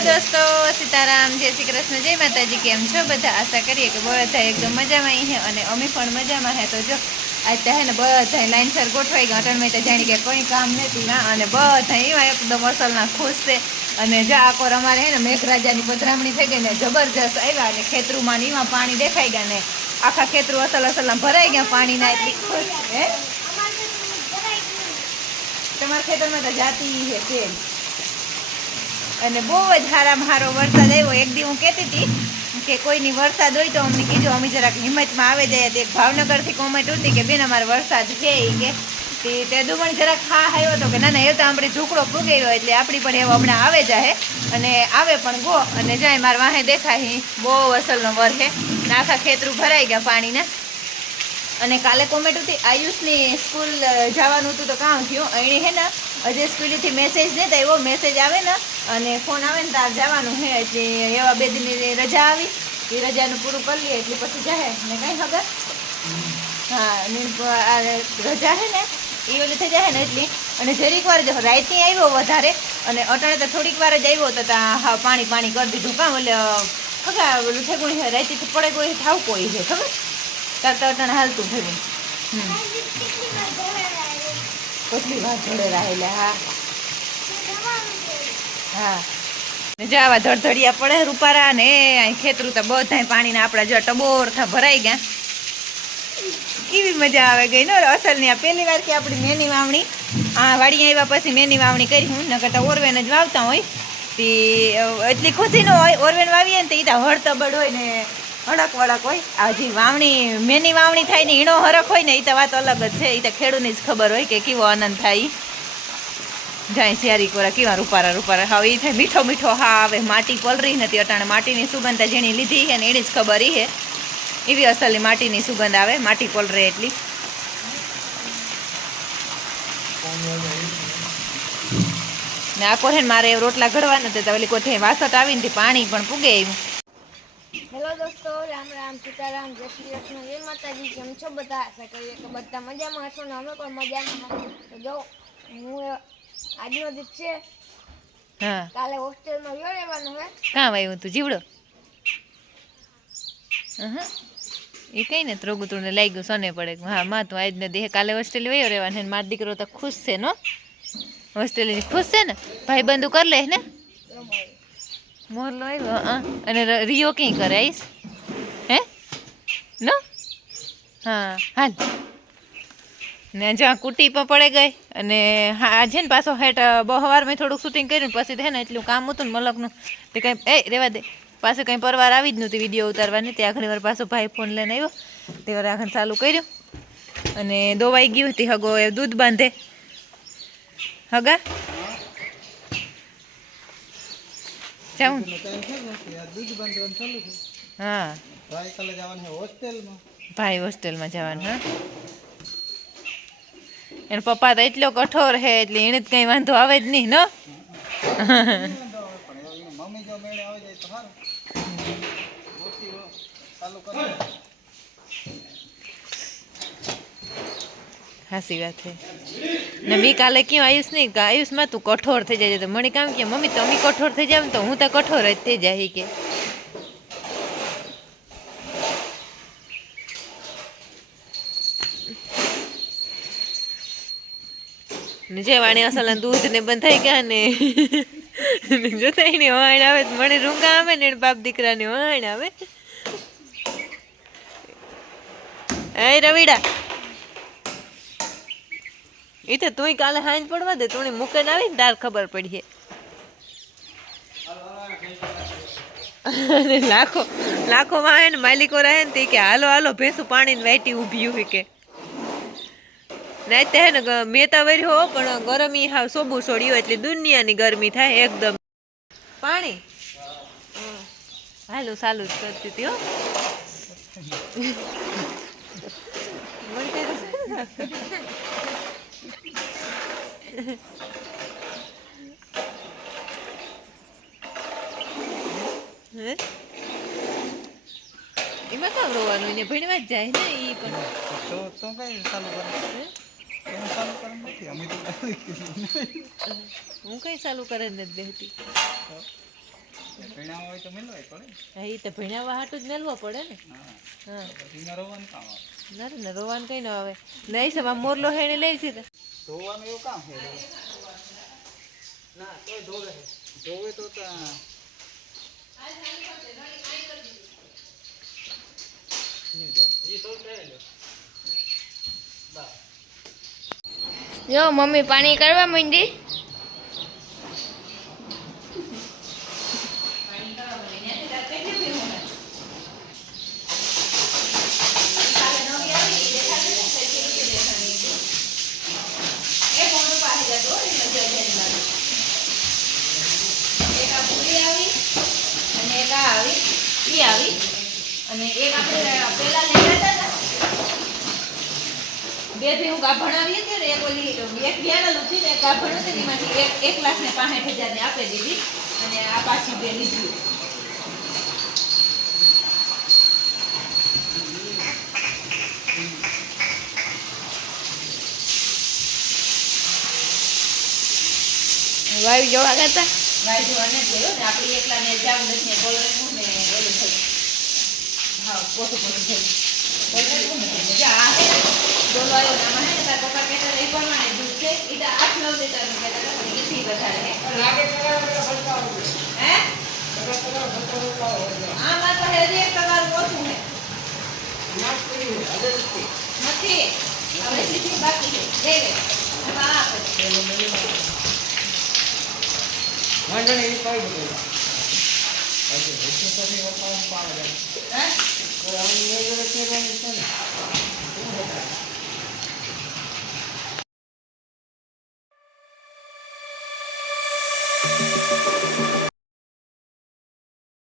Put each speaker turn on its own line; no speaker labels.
દોસ્તો, સીતારામ, જય શ્રી કૃષ્ણ, જય માતાજી, કેમ છો? બધા આશા કરીએ કે બધા એકદમ મજામાં છે અને અમે પણ મજામાં હે. તો જો તો હે ને બધા લાઈનસર ગોઠવાઈ ગયા અટણમાં તો જાણી કે કોઈ કામ નથી ના, અને બધા એવા એકદમ અસલના ખુશ છે. અને જો આકોર અમારે હે ને મેઘરાજાની પધરામણી થઈ ગઈ ને જબરજસ્ત આવ્યા અને ખેતરુમાં ને એમાં પાણી દેખાઈ ગયા ને આખા ખેતરું અસલ અસલના ભરાઈ ગયા પાણીના એટલી ખુશ હે? તમારા ખેતરમાં તો જાતી છે તેલ અને બહુ જ સારામાં સારો વરસાદ આવ્યો. એક દી હું કહેતી હતી કે કોઈની વરસાદ હોય તો અમને કીધું અમે જરાક હિંમતમાં આવે જાય. તે ભાવનગરથી કોમેન્ટ હતી કે, બેન, અમારે વરસાદ છે એ કે. તે દુમણ જરાક હા આવ્યો હતો કે, ના ના, એ તો આપણે ઝૂકડો ફૂગાવ્યો એટલે આપણી પણ એવો હમણાં આવે જાહે. અને આવે પણ ગો. અને જાય મારા વાહે દેખાય બહુ અસલનો વર છે આખા ખેતરું ભરાઈ ગયા પાણીના. અને કાલે કોમેન્ટ હતી આયુષની સ્કૂલ જવાનું હતું તો કામ થયું? અહીં હે ને અજય સ્કૂલેથી મેસેજ નહીં એવો મેસેજ આવે ને અને ફોન આવે ને તાર જવાનું હે એટલે એવા બે દિનની રજા આવી એ રજાનું પૂરું કરી લઈએ એટલે પછી જાય ને કઈ ખબર હા રજા હે ને એ ઓલી થઈ જાય ને એટલી અને જરીક વાર જો રાઈતની આવ્યો વધારે અને અટાણે તો થોડીક વાર જ આવ્યો તો હા પાણી પાણી કરી દીધું કાં એટલે ખગા ઓલું થઈ ગયું છે પડે કોઈ થાવ કોઈ છે ખબર? તાર તો અટાણે હાલતું થયું. હમ. કેટલી વાર જોડે રહેલા હા. હા. ને જો આવા ધડધડિયા પડે રૂપારા ને, અહીં ખેતરું તો બધા પાણીના આપણા જો ટબોર થા ભરાઈ ગયા. કેવી મજા આવે ગઈ નો, અસલની આ પહેલી વાર કે આપણી મેની વાવણી. આ વાડી આવ્યા પછી મેની વાવણી કરી હું, નકર તો ઓરવેન જ વાવતા હોય. તે એટલી ખુશી ન હોય, ઓરવેન વાવીએ ને તો એ તો હળતબડ હોય ને હડક વડક હોય. આ વાવણી, મેની વાવણી થાય ને, ઈણો હરખ હોય ને એ તો વાત અલગ જ છે. એ તો ખેડૂતની જ ખબર હોય કે કેવો આનંદ થાય. જાય સિયારી કોરા કેવા રૂપારા રૂપારા. હા એ થાય મીઠો મીઠો હા આવે માટી પલરી નથી, અટાણે માટીની સુગંધ જેની લીધી છે ને એની જ ખબર છે. એવી અસલની માટીની સુગંધ આવે, માટી પલરે એટલી. ને આ કોઠે મારે રોટલા ઘડવાના હતા, તો ઓલી કોઠે વાસટ આવીને તે પાણી પણ પૂગે એવું
હેલો દોસ્તો, રામ રામ, સીતારામ, જય શ્રી કૃષ્ણ, જય માતાજી, કેમ છો બધા? આશા કરીએ કે બધા મજામાં હશો ને અમે પણ મજામાં જો, હું આજનો દિવસ છે.
હા.
કાલે હોસ્ટેલમાં ગયો રહેવાનું હે
કાં આવ્યું તું જીવડો? એ કઈ ને ત્રોગુતું ને ગયું સોને પડે હા માં તું આજને દેહ કાલે હોસ્ટેલ વયો રહેવાનું ને મારો દીકરો તો ખુશ છે નો હોસ્ટેલ ખુશ છે ને? ભાઈ બંધુ કર લે ને. મોરલો આવ્યો હા. અને રિયો કઈ કરે આઈશ હે? નો? હા હાલ. ને જ્યાં કુટી પણ પડે ગઈ અને હા છે ને પાછો હેઠ બહવાર મેં થોડુંક શૂટિંગ કર્યું પછી છે ને એટલું કામ હતું ને મલકનું. તે કંઈ એ રેવા દે. પાછું કંઈ પરવાર આવી જ નહોતી વીડિયો ઉતારવાની. ત્યાં ઘણી વાર પાછો ભાઈ ફોન લઈને આવ્યો. તે વાર આખણ ચાલુ કર્યું. અને દોવાઈ ગયું હતી હગો એ દૂધ બાંધે. હગા? જાઉં. હા. ભાઈ હોસ્ટેલમાં જવાનું હા. એના પપ્પા તો એટલો કઠોર હે એટલે એને જ કઈ વાંધો આવે જ નહીં, નો? હાસી વાત છે. ને મેં કાલે ક્યાં આયુષ નહીં, કે આયુષમાં તું કઠોર થઈ જાય તો મને કામ કે, મમ્મી, તમે કઠોર થઈ જાવ ને તો હું તો કઠોર જ થઈ જાય કે. જે વાણી અસલ દૂધ ને બંધ થઈ ગયા ને. ને જોતા ને વાણ આવે તો મને રૂંગા આવે ને બાપ દીકરાની વાણ આવે. એ રવિડા. એ તો તુંય કાલે હાંજ પડવા દે તું મૂકે આવી ને તાર ખબર પડી લાખો લાખો માં ને માલિકો રહે ને તે કે, હાલો હાલો, ભેંસું પાણી વાટી ઊભી હોય કે. નહીં તે હે ને ગ- વરી હો પણ ગરમી હાવ સોબુ છોડ્યો એટલે દુનિયાની ગરમી થાય એકદમ. પાણી. હાલો ચાલુ જ કરતી હતી હો. એમાં કામ રોવાનું? એને ભણવા જ જાય ને એ પણ.
તો તો કઈ ચાલુ કરે?
હે?
નથી
કઈ ચાલુ કરે નથી દેતી
ભણ્યા
હા તો જ મેલવો પડે ને.
હા. આવે
ના આવે. નહીં છે મોરલો હેણે લઈ તા-
જો મમ્મી પાણી કરવા માંડી.
આવી અને એક આપણે ગયા હતા બેથી હું આવી હતી ને એક ઓલી એક ગેરલ હતી ને ગાભણ હતી ને એમાંથી એક એક લાખ ને પાંસઠ હજાર ને આપી દીધી અને આ પાછી બે લીધી.
વાયુ જોવા કરતા
વાયુ જોવાને જ ગયો ને આપણે એકલા ને જામ નથી બોલવાનું ને ઓલું થયું. હા પોતું પોતું થયું. બોલવાનું નથી મજા આ હે ડોલો આવ્યો ને આમાં હે ને તારા પપ્પા કહેતા હતા, "ઈ પ્રમાણે દૂધ છે ઈ તો આઠ નવ લીટરનું કહેતા હતા, પણ એથી વધારે હે હે આમાં તો હજી એક ટકાનું ઓછું હે નથી હવે સીધી બાકી છે લે લે એમાં આ પછી. હે?